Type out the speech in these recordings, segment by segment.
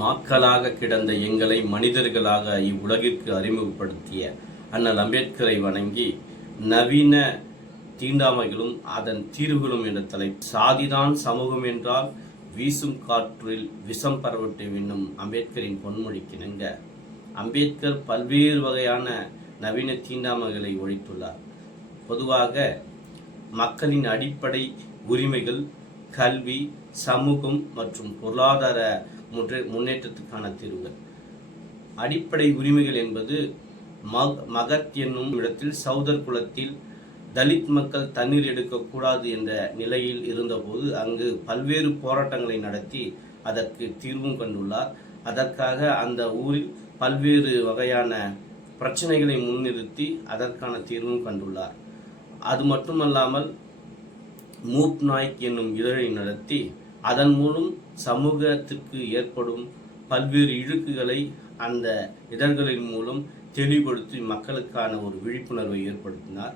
மாக்களாக கிடந்த எங்களை மனிதர்களாக இவ்வுலகிற்கு அறிமுகப்படுத்திய அண்ணல் அம்பேத்கரை வணங்கி நவீன தீண்டாமைகளும் அதன் தீர்வுகளும் என்ற தலைப்பு. சாதிதான் சமூகம் என்றால் வீசும் காற்றில் விஷம் பரவட்டு என்னும் அம்பேத்கரின் பொன்மொழிக்கிணங்க அம்பேத்கர் பல்வேறு வகையான நவீன தீண்டாமைகளை ஒழித்துள்ளார். பொதுவாக மக்களின் அடிப்படை உரிமைகள், கல்வி, சமூகம் மற்றும் பொருளாதார முன்னேற்றத்துக்கான தீர்வுகள். அடிப்படை உரிமைகள் என்பது மகத் என்னும் இடத்தில் சௌதர் குலத்தில் தலித் மக்கள் தண்ணீர் எடுக்கக்கூடாது என்ற நிலையில் இருந்தபோது அங்கு பல்வேறு போராட்டங்களை நடத்தி அதற்கு தீர்வும் கண்டுள்ளார். அதற்காக அந்த ஊரில் பல்வேறு வகையான பிரச்சனைகளை முன்னிறுத்தி அதற்கான தீர்வும் கண்டுள்ளார். அது மட்டுமல்லாமல் மூப் நாய்க் என்னும் இதழை நடத்தி அதன் மூலம் சமூகத்திற்கு ஏற்படும் பல்வேறு இழுக்குகளை அந்த இதழ்களின் மூலம் தெளிவுபடுத்தி மக்களுக்கான ஒரு விழிப்புணர்வை ஏற்படுத்தினார்.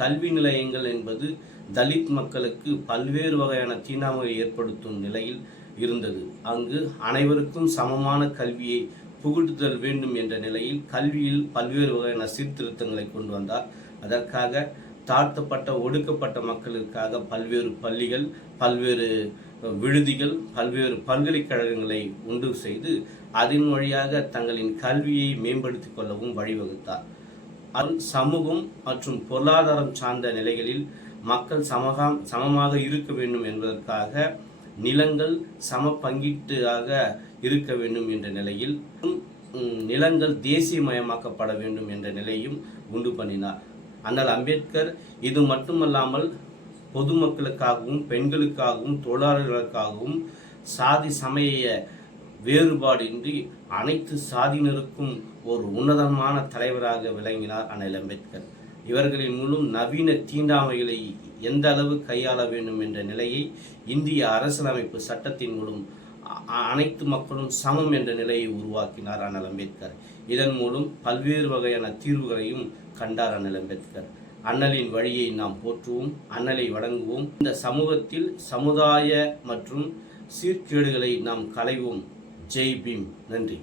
கல்வி நிலையங்கள் என்பது தலித் மக்களுக்கு பல்வேறு வகையான தீண்டாமையை ஏற்படுத்தும் நிலையில் இருந்தது. அங்கு அனைவருக்கும் சமமான கல்வியை புகுட்டுதல் வேண்டும் என்ற நிலையில் கல்வியில் பல்வேறு வகையான சீர்திருத்தங்களை கொண்டு வந்தார். அதற்காக தாழ்த்தப்பட்ட ஒடுக்கப்பட்ட மக்களுக்காக பல்வேறு பள்ளிகள், பல்வேறு விடுதிகள், பல்வேறு பல்கலைக்கழகங்களை உண்டு செய்து அதன் வழியாக தங்களின் கல்வியை மேம்படுத்திக் கொள்ளவும் வழிவகுத்தார். சமூகம் மற்றும் பொருளாதாரம் சார்ந்த நிலைகளில் மக்கள் சமமாக இருக்க வேண்டும் என்பதற்காக நிலங்கள் சம பங்கீட்டாக இருக்க வேண்டும் என்ற நிலையில் நிலங்கள் தேசியமயமாக்கப்பட வேண்டும் என்ற நிலையும் உண்டு பண்ணினார் அண்ணல் அம்பேத்கர். இது மட்டுமல்லாமல் பொதுமக்களுக்காகவும், பெண்களுக்காகவும், தொழிலாளர்களுக்காகவும் சாதி சமய வேறுபாடின்றி அனைத்து சாதியினருக்கும் ஒரு உன்னதமான தலைவராக விளங்கினார் அண்ணல் அம்பேத்கர். இவர்களின் மூலம் நவீன தீண்டாமைகளை எந்த அளவு கையாள வேண்டும் என்ற நிலையை இந்திய அரசியலமைப்பு சட்டத்தின் மூலம் அனைத்து மக்களும் சமம் என்ற நிலையை உருவாக்கினார் அண்ணல் அம்பேத்கர். இதன் மூலம் பல்வேறு வகையான தீர்வுகளையும் கண்டார் அண்ணல் அம்பேத்கர். அண்ணலின் வழியை நாம் போற்றுவோம், அண்ணலை வணங்குவோம். இந்த சமூகத்தில் சமுதாய மற்றும் சீர்கேடுகளை நாம் களைவோம். ஜெய் பீம். நன்றி.